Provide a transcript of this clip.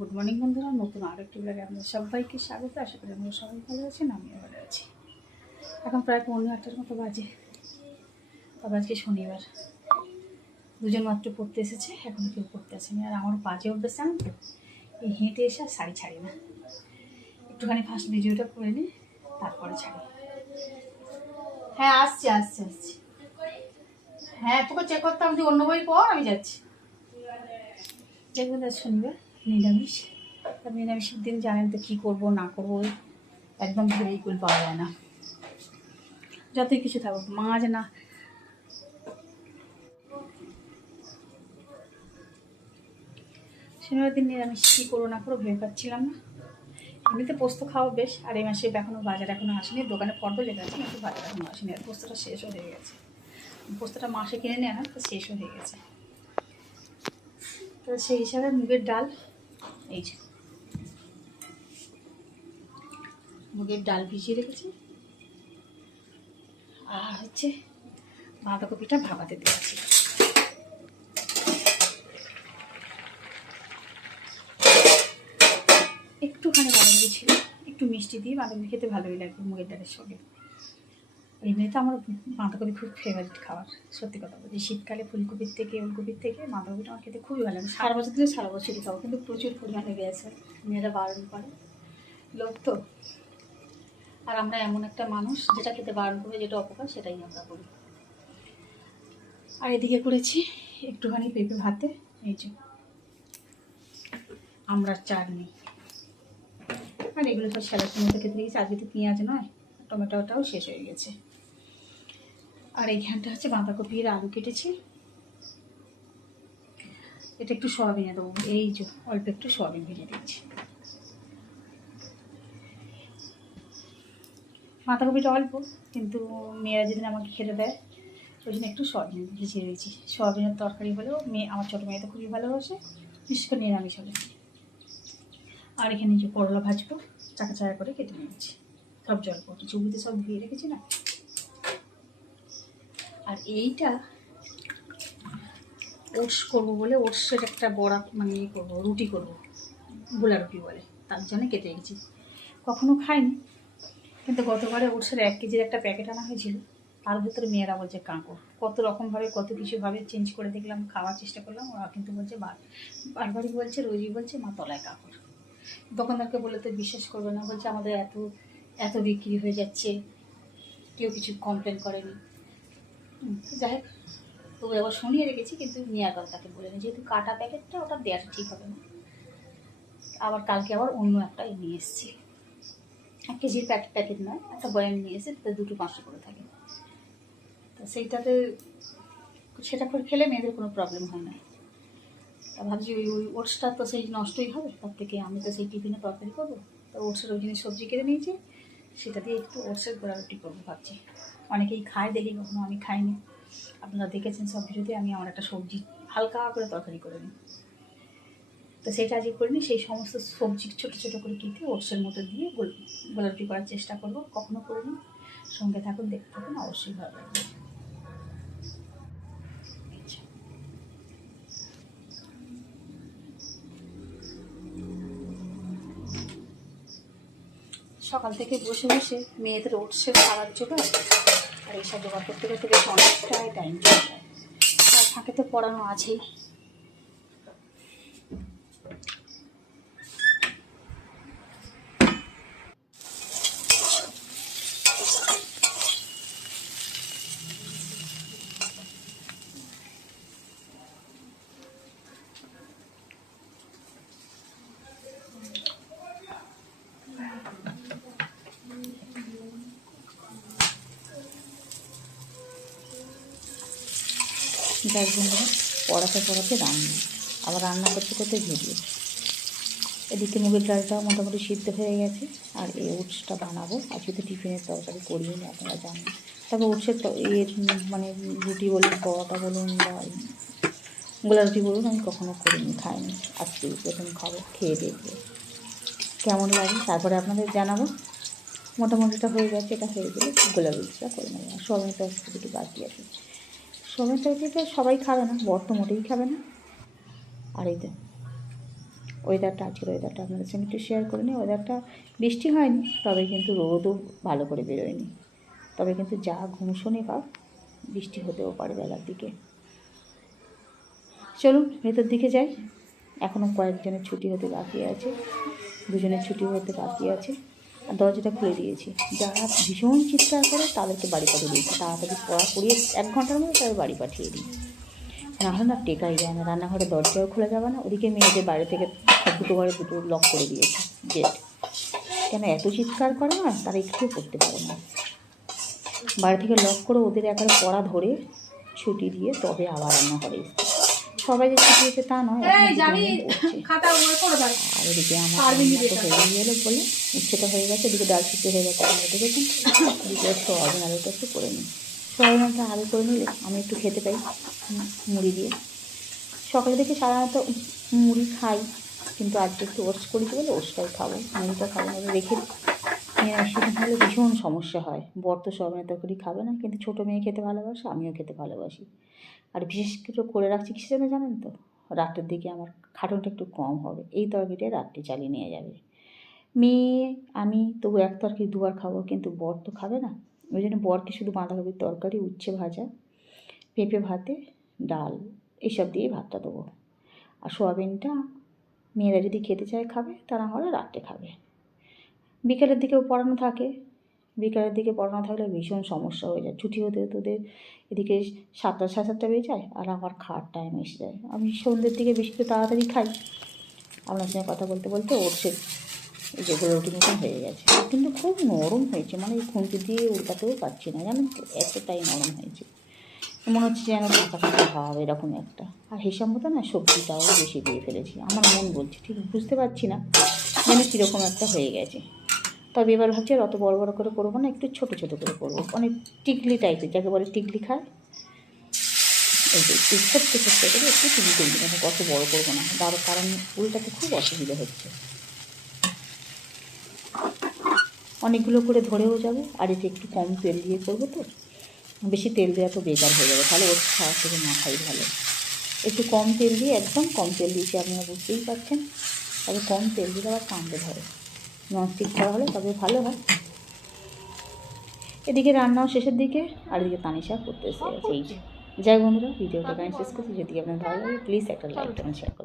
Good morning বন্ধুরা। নতুন আরেকটি ব্লগে আমাদের সবাইকে স্বাগত। আশা করি আমরা সবাই ভালো আছেন, আমিও ভালো আছি। এখন প্রায় পনেরো আটটার মতো বাজে। তবে আজকে শনিবার। দুজন মাত্র পড়তে এসেছে, এখন কেউ পড়তে আসেনি। আর আমার বাজে অভ্যেস জানেন তো এই হেঁটে এসে আর শাড়ি ছাড়ি না। একটুখানি ফার্স্ট ভিডিওটা করে নিই, তারপরে ছাড়ি। হ্যাঁ আসছি আসছি আসছি। হ্যাঁ তোকে চেক করতাম তুই অন্য বই পর আমি যাচ্ছি। দেখবেন শনিবার। নিরামিষ? তা নিরামিষের দিন জানেন তো কী করব, না করব, একদম ভেবেই কুল পাওয়া যায় না। যতই কিছু থাকুক, মাছ না। শনিবার দিন নিরামিষ, কী করব, না করব ভেবে পাচ্ছিলাম না। এমনিতে পোস্ত খাওয়া বেশ, আর এই মাসে এখনও বাজার এখনও আসেনি, দোকানে ফর্দ লেগে আছে কিন্তু বাজার এখনও আসেনি, আর পোস্তটা শেষও হয়ে গেছে। পোস্তটা মাসে কিনে নেওয়া না, তো শেষও হয়ে গেছে। তো সেই হিসাবে মুগের ডাল এই যে। মুগের ডাল ভিজিয়ে রেখেছি। আর হচ্ছে বাঁধাকপিটা ভাপাতে দিয়েছি। একটুখানি বাঁধাকপি ছিল, একটু মিষ্টি দিয়ে বাঁধাকপি খেতে ভালোই লাগবে মুগের ডালের সঙ্গে। এমনিতে আমার বাঁধাকপি খুব ফেভারিট খাবার, সত্যি কথা বলছি শীতকালে ফুলকপির থেকে, ওলকপির থেকে বাঁধাকপিটা আমার খেতে খুবই ভালো লাগে। সারা বছর দিলে সারা বছরই খাব, কিন্তু প্রচুর পরিমাণে গেছে। মেয়েরা বারণ করে। লোক তো। আর আমরা এমন একটা মানুষ যেটা খেতে বারণ করবে, যেটা অপকার, সেটাই আমরা করি। আর এদিকে করেছি একটুখানি পেঁপে ভাতে, এই যে আমরা চাটনি। আর এগুলো সব স্যালাডের মধ্যে খেতে দিয়েছি আজকে তো পেঁয়াজ নয়, টমেটোটাও শেষ হয়ে গেছে। আর এইখানটা হচ্ছে বাঁধাকপি আর আলু কেটেছি। এটা একটু সয়াবিনে দেবো। এই যে, অল্প একটু সয়াবিন ভেজে দিচ্ছি বাঁধাকপিটা অল্প, কিন্তু মেয়েরা যেদিন আমাকে খেতে দেয় ওই জন্য একটু সয়াবিন ভিজিয়ে দিয়েছি। সয়াবিনের তরকারি হলেও মেয়ে, আমার ছোটো মেয়ে তো খুবই ভালোবাসে, বিশেষ করে নিরামিষ হবে আর এখানে যে করলা ভাজবো, চাকা চাকা করে কেটে নিয়েছি। সব জল পড়ছে। চুবিতে সব ধুয়ে রেখেছি না? আর এইটা ওটস করব বলে ওটসের একটা বড়া মানে ইয়ে করব, রুটি করব, গোলা রুটি বলে, তার জন্য কেটে রেখেছি কখনো খাইনি, কিন্তু গতবারে ওটসের এক কেজির একটা প্যাকেট আনা হয়েছিল, তার ভিতরে মেয়েরা বলছে কাঁকড়, কত রকমভাবে, কত কিছুভাবে চেঞ্জ করে দেখলাম, খাওয়ার চেষ্টা করলাম, ওরা কিন্তু বলছে বার বারবারই বলছে, রোজই বলছে, মা তলায় কাঁকড়। দোকানদারকে বলে তো বিশ্বাস করবে না, বলছে আমাদের এত এত বিক্রি হয়ে যাচ্ছে, কেউ কিছু কমপ্লেন করেনি। যাই হোক তবু এবার শুনিয়ে রেখেছি, কিন্তু নেওয়ার কথা তাকে বলে যেহেতু কাটা প্যাকেটটা, ওটা দেওয়াটা ঠিক হবে না। আবার কালকে আবার অন্য একটা নিয়ে এসেছি। এক কেজির প্যাকেট প্যাকেট নয়, একটা বয়াম নিয়ে এসে তাতে দুটো পাঁচশো করে থাকে। তো সেইটাতে সেটা করে খেলে মেয়েদের কোনো প্রবলেম হয় না। তা ভাবছি ওই ওই ওটসটা তো সেই নষ্টই হবে, তার থেকে আমি তো সেই টিফিনে তরকারি করব। তো ওটসের ওই জিনিস সবজি কেটে নিয়েছি সেটা দিয়ে একটু ওটসের গোড়া রুটি করব ভাবছি। অনেকেই খায় দেখি কখনো, আমি খাইনি। আপনারা দেখেছেন সব ভিডিওতে, আমি আমার একটা সবজি হালকা করে তরকারি করে নিই। তো সেটা আজকে করে নিই, সেই সমস্ত সবজি ছোটো ছোটো করে কেটে ওটসের মতো দিয়ে গোলাপটি করার চেষ্টা করব। কখনো করে নিই সঙ্গে থাকুন, দেখতে থাকুন, অবশ্যই ভালো লাগবে। সকাল থেকে বসে বসে মেয়েদের উঠছে খাওয়ার জোগাড় আর এইসব জোগাড় করতে করতে বেশ অনেকটাই টাইম চলে যায়। আর ফাঁকে তো পড়ানো আছেই। যাই বন্ধুরা পড়াতে পড়াতে রান্না। আবার রান্না করতে করতে ভিডিও এদিকে মুগের ডালটাও মোটামুটি সিদ্ধ হয়ে গেছে। আর এই ওটসটা বানাবো। আজকে তো টিফিনের তরকারি করিয়ে নি, আপনারা জানেন। তবে ওটসের এর মানে রুটি বলুন, পরোটা বলুন বা গোলা রুটি বলুন আমি কখনো করিনি, খাইনি। আজকে প্রথম খাব, খেয়ে দেখব। কেমন লাগে তারপরে আপনাদের জানাব। মোটামুটিটা হয়ে গেছে, এটা হয়ে গেলে গোলা রুটিটা করে নেব। সবাই তো একটু বাকি আছে। সোমের তরকারিটা সবাই খাবে না? বর তো মোটেই খাবে না। আর এই ওয়েদারটা আজকের ওয়েদারটা আপনাদের সঙ্গে একটু শেয়ার করে নিই। ওয়েদারটা বৃষ্টি হয়নি, তবে কিন্তু রোদও ভালো করে বেরোয়নি। তবে কিন্তু যা ঘুমশনি ভাব বৃষ্টি হতেও পারে বেলার দিকে। চলুন, ভেতর দিকে যাই। এখনও কয়েকজনের ছুটি হতে বাকি আছে, দুজনের ছুটি হতে বাকি আছে। দরজাটা খুলে দিয়েছি। যারা ভীষণ চিৎকার করে তাদেরকে বাড়ি পাঠিয়ে দিয়েছি। তাড়াতাড়ি পড়া পড়িয়ে এক ঘণ্টার মধ্যে তাদের বাড়ি পাঠিয়ে দিই। নাহলে না টেকাই যায় না। রান্নাঘরে দরজাও খোলা যাবে না। ওদিকে মেয়েদের বাইরে থেকে দুটো ঘরে দুটো লক করে দিয়েছে গেট। কেন এত চিৎকার করে না? তারা একটু করতে পারে না। বাড়ি থেকে লক করে ওদের একেবারে পড়া ধরে ছুটি দিয়ে তবে আবার রান্নাঘরে এসছে। সবাই যে ছুটি তা নয় করে আর এদিকে আমার হয়ে গেলো বলে উচ্ছেটা হয়ে গেছে এদিকে ডাল সিদ্ধ হয়ে গেছে আপনারা দেখেছেন এদিকে সোয়াবিন আলুটা একটু করে নিই। সোয়াবিন আলুটা আলু করে নিলে আমি একটু খেতে পাই মুড়ি দিয়ে। সকালে থেকে সাধারণত মুড়ি খাই কিন্তু আজকে একটু ওটস করেছি বলে ওটসটাই খাব মুড়িটা খাব না রেখে নিরামিষ হলে ভীষণ সমস্যা হয়। বর তো সোয়াবিনের তরকারি খাবে না কিন্তু ছোটো মেয়ে খেতে ভালোবাসে আমিও খেতে ভালোবাসি। আর বিশেষ কিছু করে রাখছি জন্য জানেন তো? রাতের দিকে আমার খাটনটা একটু কম হবে। এই তরকারিটা রাত্রে চালিয়ে নিয়ে যাবে। মেয়ে, আমি তবু এক তরকারি দুবার খাব, কিন্তু বর তো খাবে না। ওই জন্য বরকে শুধু বাঁধাকপির তরকারি, উচ্ছে ভাজা, পেঁপে ভাতে, ডাল, এইসব দিয়ে ভাতটা দেবো। আর সোয়াবিনটা মেয়েরা যদি খেতে চায় খাবে, তারা হলে রাত্রে খাবে। বিকেলের দিকেও পড়ানো থাকে। বিকেলের দিকে পড়ানো থাকলে ভীষণ সমস্যা হয়ে যায়। ছুটি হতে ওদের এদিকে সাতটা, সাড়ে সাতটা বেজে যায় আর আমার খাওয়ার টাইম এসে যায়। আমি সন্ধ্যের দিকে বেশি একটু তাড়াতাড়ি খাই। আপনার সঙ্গে কথা বলতে বলতে ওটসের এই যেগুলো রুটি মতন হয়ে গেছে। কিন্তু খুব নরম হয়েছে। মানে এই খুঁটি দিয়ে উল্টাতেও পারছি না। জানেন তো, এতটাই নরম হয়েছে। মনে হচ্ছে যেন কাঁচা কাঁচা ভাব এরকম একটা। আর হিসাব মতো না সবজিটাও বেশি দিয়ে ফেলেছি। আমার মন বলছে, ঠিক বুঝতে পারছি না যেন কীরকম একটা হয়ে গেছে। তবে এবার ভাবছি আর অত বড় বড় করে করব না, একটু ছোট ছোট করে করব। অনেক টিকলি টাইপের যাকে বলে টিকলি খায়। এই যে একটু ছোট্ট ছোট্ট করে একটু টিকলি টিকলি মানে অত বড় করব না। তার কারণ উল্টাতে খুব অসুবিধা হচ্ছে। অনেকগুলো করে ধরেও যাবে, আর এতে একটু কম তেল দিয়ে করব তো। বেশি তেল দেওয়া তো বেকার হয়ে যাবে তাহলে ওর খাওয়া থেকে না খাই ভালো। একটু কম তেল দিয়ে, একদম কম তেল দিয়েছি, আপনারা বুঝতেই পারছেন। তবে কম তেল দিলে আবার কাঁদতে ধরে ননস্টিক করা হলে তবে ভালো হয়। এদিকে রান্নাও শেষের দিকে, আর এদিকে তানিশা করতে এসে গেছে এই যে। যাই বন্ধুরা, ভিডিওটা এখানে শেষ করছি। যদি আপনার ভালো লাগে প্লিজ একটা লাইক কমেন্ট শেয়ার করুন